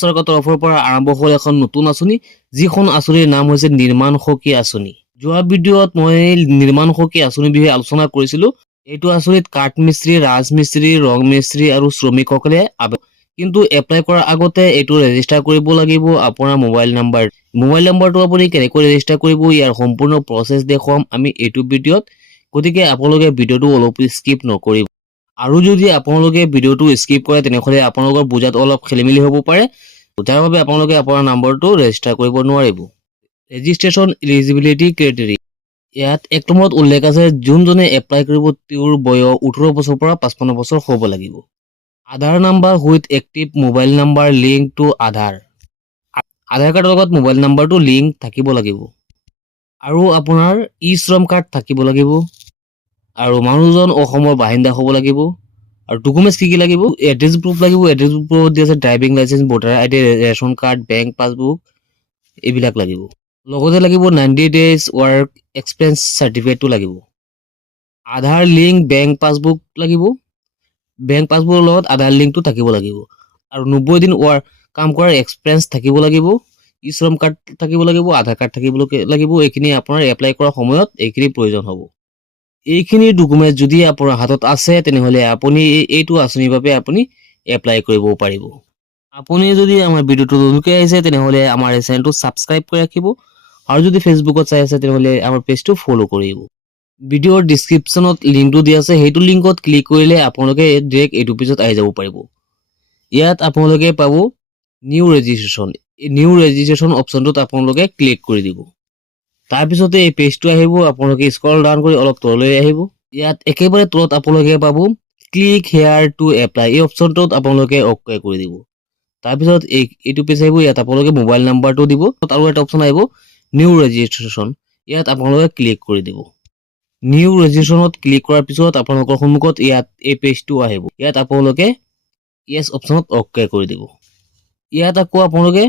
চৰকাৰৰ তৰফৰ পৰা আৰম্ভ হ'ল এখন নতুন আঁচনি, যিখন আঁচনিৰ নাম হৈছে নিৰ্মাণ সখী আঁচনি। যোৱা ভিডিঅ'ত মই নিৰ্মাণ সখী আঁচনিৰ বিষয়ে আলোচনা কৰিছিলোঁ। এইটো আঁচনিত কাঠ মিস্ত্ৰী, ৰাজমিস্ত্ৰী, ৰং মিস্ত্ৰী আৰু শ্ৰমিকসকলে কিন্তু এপ্লাই কৰাৰ আগতে এইটো ৰেজিষ্টাৰ কৰিব লাগিব আপোনাৰ মোবাইল নাম্বাৰ। মোবাইল নাম্বাৰটো আপুনি কেনেকৈ ৰেজিষ্টাৰ কৰিব ইয়াৰ সম্পূৰ্ণ প্ৰচেছ দেখুৱাম আমি এইটো ভিডিঅ'ত। গতিকে আপোনালোকে ভিডিঅ'টো অলপ স্কিপ নকৰিব। আৰু যদি আপোনালোকে ভিডিঅ'টো স্কিপ কৰে তেনেহ'লে আপোনালোকৰ বুজাত অলপ খেলিমেলি হ'ব পাৰে, যাৰ বাবে আপোনালোকে আপোনাৰ নম্বৰটো ৰেজিষ্টাৰ কৰিব নোৱাৰিব। Registration eligibility criteria. ইয়াত এক নম্বৰত উল্লেখ আছে যোনজনে এপ্লাই কৰিব তেওঁৰ বয়স 18 বছৰৰ পৰা 55 বছৰ হ'ব লাগিব। Aadhaar number with active mobile number link to Aadhaar. Aadhaar কাৰ্ডৰ লগত মোবাইল নাম্বাৰটো লিংক থাকিব লাগিব। আৰু আপোনাৰ ই-শ্ৰম কাৰ্ড থাকিব লাগিব। আৰু মানুহজন অসমৰ বাসিন্দা হ'ব লাগিব। আৰু ডকুমেণ্টছ কি লাগিব? এড্ৰেছ প্ৰুফ লাগিব। এড্ৰেছ প্ৰুফত দি আছে driving licence, voter ID, ration card, bank passbook এইবিলাক লাগিব। লগতে লাগিব 90 ডেজ ৱৰ্ক এক্সপেৰিয়েঞ্চ চাৰ্টিফিকেটটো লাগিব। আধাৰ লিংক বেংক পাছবুক লাগিব। বেংক পাছবুকৰ লগত আধাৰ লিংকটো থাকিব লাগিব। আৰু 90 দিন কাম কৰাৰ এক্সপিৰিয়েঞ্চ থাকিব লাগিব। ই-শ্ৰম কাৰ্ড থাকিব লাগিব, আধাৰ কাৰ্ড থাকিব লাগিব। এইখিনি আপোনাৰ এপ্লাই কৰাৰ সময়ত এইখিনি প্ৰয়োজন হ'ব। এইখিনি ডকুমেণ্ট যদি আপোনাৰ হাতত আছে তেনেহ'লে আপুনি এইটো আঁচনিৰ বাবে আপুনি এপ্লাই কৰিব পাৰিব। আপুনি যদি আমাৰ ভিডিঅ'টো নতুনকৈ আহিছে তেনেহ'লে আমাৰ এই চেনেলটো ছাবস্ক্ৰাইব কৰি ৰাখিব। আৰু যদি ফেচবুকত চাই আছে তেনেহ'লে আমাৰ পেজটো ফ'ল' কৰিব। ভিডিঅ'ৰ ডিছক্ৰিপশ্যনত লিংকটো দিয়া আছে, সেইটো লিংকত ক্লিক কৰিলে আপোনালোকে ডাইৰেক্ট এইটো পেজত আহি যাব পাৰিব। ইয়াত আপোনালোকে পাব নিউ ৰেজিষ্ট্ৰেশ্যন। এই নিউ ৰেজিষ্ট্ৰেশ্যন অপশ্যনটোত আপোনালোকে ক্লিক কৰি দিব। তাৰপিছতে এই পেজটো আহিব, আপোনালোকে স্ক্ৰল ডাউন কৰি অলপ তললৈ আহিব। ইয়াত একেবাৰে তলত আপোনালোকে পাব ক্লিক হেয়াৰ টু এপ্লাই। এই অপশ্যনটোত আপোনালোকে অ'কে কৰি দিব। তাৰপিছত এইটো পেজ আহিব, ইয়াত আপোনালোকে মোবাইল নাম্বাৰটো দিব। আৰু এটা অপশ্যন আহিব নিউ ৰেজিষ্ট্ৰেশ্যন, ইয়াত আপোনালোকে ক্লিক কৰি দিব। নিউ ৰেজিষ্ট্ৰেশ্যনত ক্লিক কৰাৰ পিছত আপোনালোকৰ সন্মুখত ইয়াত এই পেজটো আহিব। ইয়াত আপোনালোকে য়েছ অপশ্যনত অ'কে কৰি দিব। ইয়াত আকৌ আপোনালোকে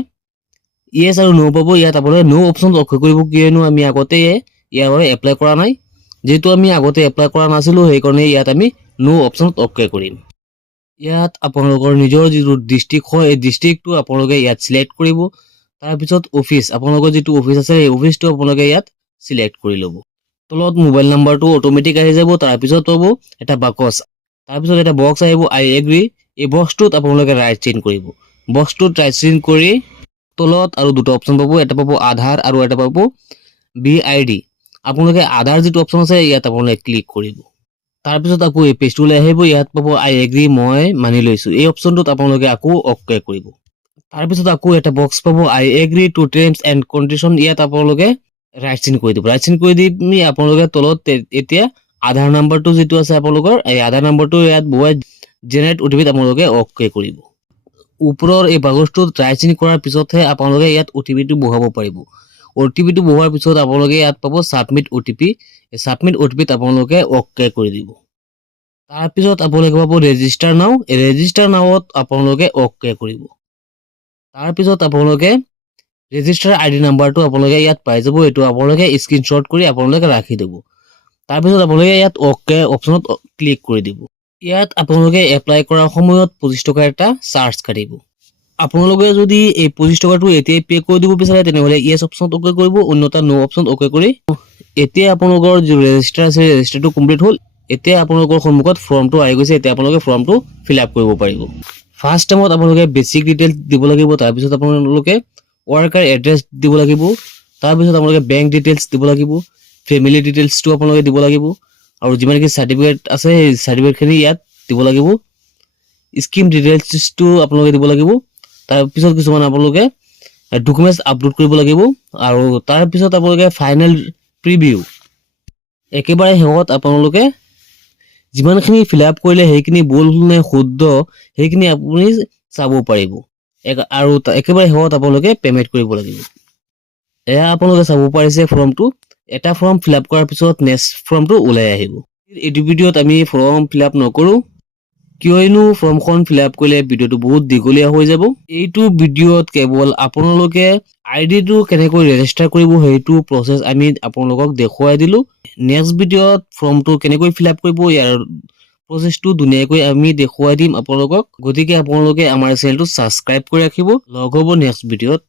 য়েছ আৰু ন' পাব। ইয়াত আপোনালোকে ন' অপশ্যনত অ'কে কৰিব, কিয়নো আমি আগতে ইয়াৰ বাবে এপ্লাই কৰা নাই। যিহেতু আমি আগতে এপ্লাই কৰা নাছিলোঁ সেইকাৰণে ইয়াত আমি ন' অপশ্যনত অ'কে কৰিম। ইয়াত আপোনালোকৰ নিজৰ যিটো ডিষ্ট্ৰিক্ট হয় এই ডিষ্ট্ৰিক্টটো আপোনালোকে ইয়াত চিলেক্ট কৰিব। তাৰপিছত অফিচ, আপোনালোকৰ যিটো অফিচ আছে সেই অফিচটো আপোনালোকে ইয়াত চিলেক্ট কৰি ল'ব। তলত মোবাইল নাম্বাৰটো অট'মেটিক আহি যাব। তাৰপিছত পাব এটা বাকচ, তাৰপিছত এটা বক্স আহিব আই এগ্ৰি। এই বক্সটোত আপোনালোকে ৰাইট চিন কৰিব। বক্সটোত ৰাইট চিন কৰি তলত আৰু দুটা অপশ্যন পাব, এটা পাব আধাৰ আৰু এটা পাব BID। আপোনালোকে আধাৰ যিটো অপশ্যন আছে ইয়াত আপোনালোকে ক্লিক কৰিব। তাৰপিছত আকৌ এই পেজটোলৈ আহিব, ইয়াত পাব আই এগ্ৰি, মই মানি লৈছোঁ। এই অপশ্যনটোত আপোনালোকে আকৌ অ'কে কৰিব। তাৰপিছত আকৌ এটা বক্স পাব I agree to terms and condition, ইয়াত আপোনালোকে ৰাইট চিন কৰি দিব। ৰাইট চিন কৰি দি পিনি আপোনালোকে তলত এতিয়া আধাৰ নাম্বাৰটো যিটো আছে আপোনালোকৰ এই আধাৰ নাম্বাৰটো ইয়াত বহুৱাই জেনেৰেট OTPত আপোনালোকে অ'কে কৰিব। ওপৰৰ এই বাকচটোত ৰাইট চিন কৰাৰ পিছতহে আপোনালোকে ইয়াত OTPটো বহুৱাব পাৰিব। OTPটো বহুৱাৰ পিছত আপোনালোকে ইয়াত পাব ছাবমিট OTP। এই ছাবমিট OTPত আপোনালোকে অ'কে কৰি দিব। তাৰপিছত আপোনালোকে পাব ৰেজিষ্টাৰ নাও। এই ৰেজিষ্টাৰ নাওত আপোনালোকে অ'কে কৰিব। তাৰপিছত আপোনালোকে ৰেজিষ্টাৰ ID নাম্বাৰটো আপোনালোকে ইয়াত পাই যাব। এইটো আপোনালোকে স্ক্ৰীনশ্বট কৰি আপোনালোকে ৰাখি দিব। তাৰপিছত আপোনালোকে ইয়াত অ'কে অপশ্যনত ক্লিক কৰি দিব। ইয়াত আপোনালোকে এপ্লাই কৰাৰ সময়ত 25 টকা এটা চাৰ্জ কাটিব। আপোনালোকে যদি এই 25 টকাটো এতিয়াই পে' কৰি দিব বিচাৰে তেনেহ'লে য়েছ অপশ্যনত অ'কে কৰিব, অন্যথা ন' অপশ্যনত অ'কে কৰি। এতিয়া আপোনালোকৰ যি ৰেজিষ্টাৰ আছে ৰেজিষ্টাৰটো কমপ্লিট হ'ল। এতিয়া আপোনালোকৰ সন্মুখত ফৰ্মটো আহি গৈছে। এতিয়া আপোনালোকে ফৰ্মটো ফিল আপ কৰিব পাৰিব। ফাৰ্ষ্ট টাইমত আপোনালোকে বেছিক ডিটেইলছ দিব লাগিব। তাৰপিছত আপোনালোকে ৱৰ্কাৰ এড্ৰেছ দিব লাগিব। তাৰপিছত আপোনালোকে বেংক ডিটেইলছ দিব লাগিব। ফেমিলি ডিটেইলছটো আপোনালোকে দিব লাগিব। আৰু যিমানখিনি চাৰ্টিফিকেট আছে সেই চাৰ্টিফিকেটখিনি ইয়াত দিব লাগিব। স্কিম ডিটেইলছটো আপোনালোকে দিব লাগিব। তাৰপিছত কিছুমান আপোনালোকে ডকুমেণ্টছ আপলোড কৰিব লাগিব। আৰু তাৰপিছত আপোনালোকে ফাইনেল প্ৰিভিউ, একেবাৰে শেষত আপোনালোকে যিমানখিনি ফিল আপ কৰিলে সেইখিনি ভুল নে শুদ্ধ সেইখিনি আপুনি চাব পাৰিব। আৰু একেবাৰে শেষত আপোনালোকে পে'মেণ্ট কৰিব লাগিব। এয়া আপোনালোকে চাব পাৰিছে ফৰ্মটো। এটা ফৰ্ম ফিল আপ কৰাৰ পিছত নেক্সট ফৰ্মটো ওলাই আহিব। এইটো ভিডিঅ'ত আমি ফৰ্ম ফিল আপ নকৰোঁ, কিয়নো ফৰ্মখন ফিল আপ কৰিলে ভিডিঅ'টো বহুত দীঘলীয়া হৈ যাব। এইটো ভিডিঅ'ত কেৱল আপোনালোকে আইডিটো কেনেকৈ ৰেজিষ্টাৰ কৰিব সেইটো প্ৰচেছ আমি আপোনালোকক দেখুৱাই দিলোঁ। নেক্সট ভিডিঅ'ত ফৰ্মটো কেনেকৈ ফিল আপ কৰিব ইয়াৰ প্ৰচেছটো ধুনীয়াকৈ আমি দেখুৱাই দিম আপোনালোকক। গতিকে আপোনালোকে আমাৰ চেনেলটো ছাবস্ক্ৰাইব কৰি ৰাখিব। লগ হ'ব নেক্সট ভিডিঅ'ত।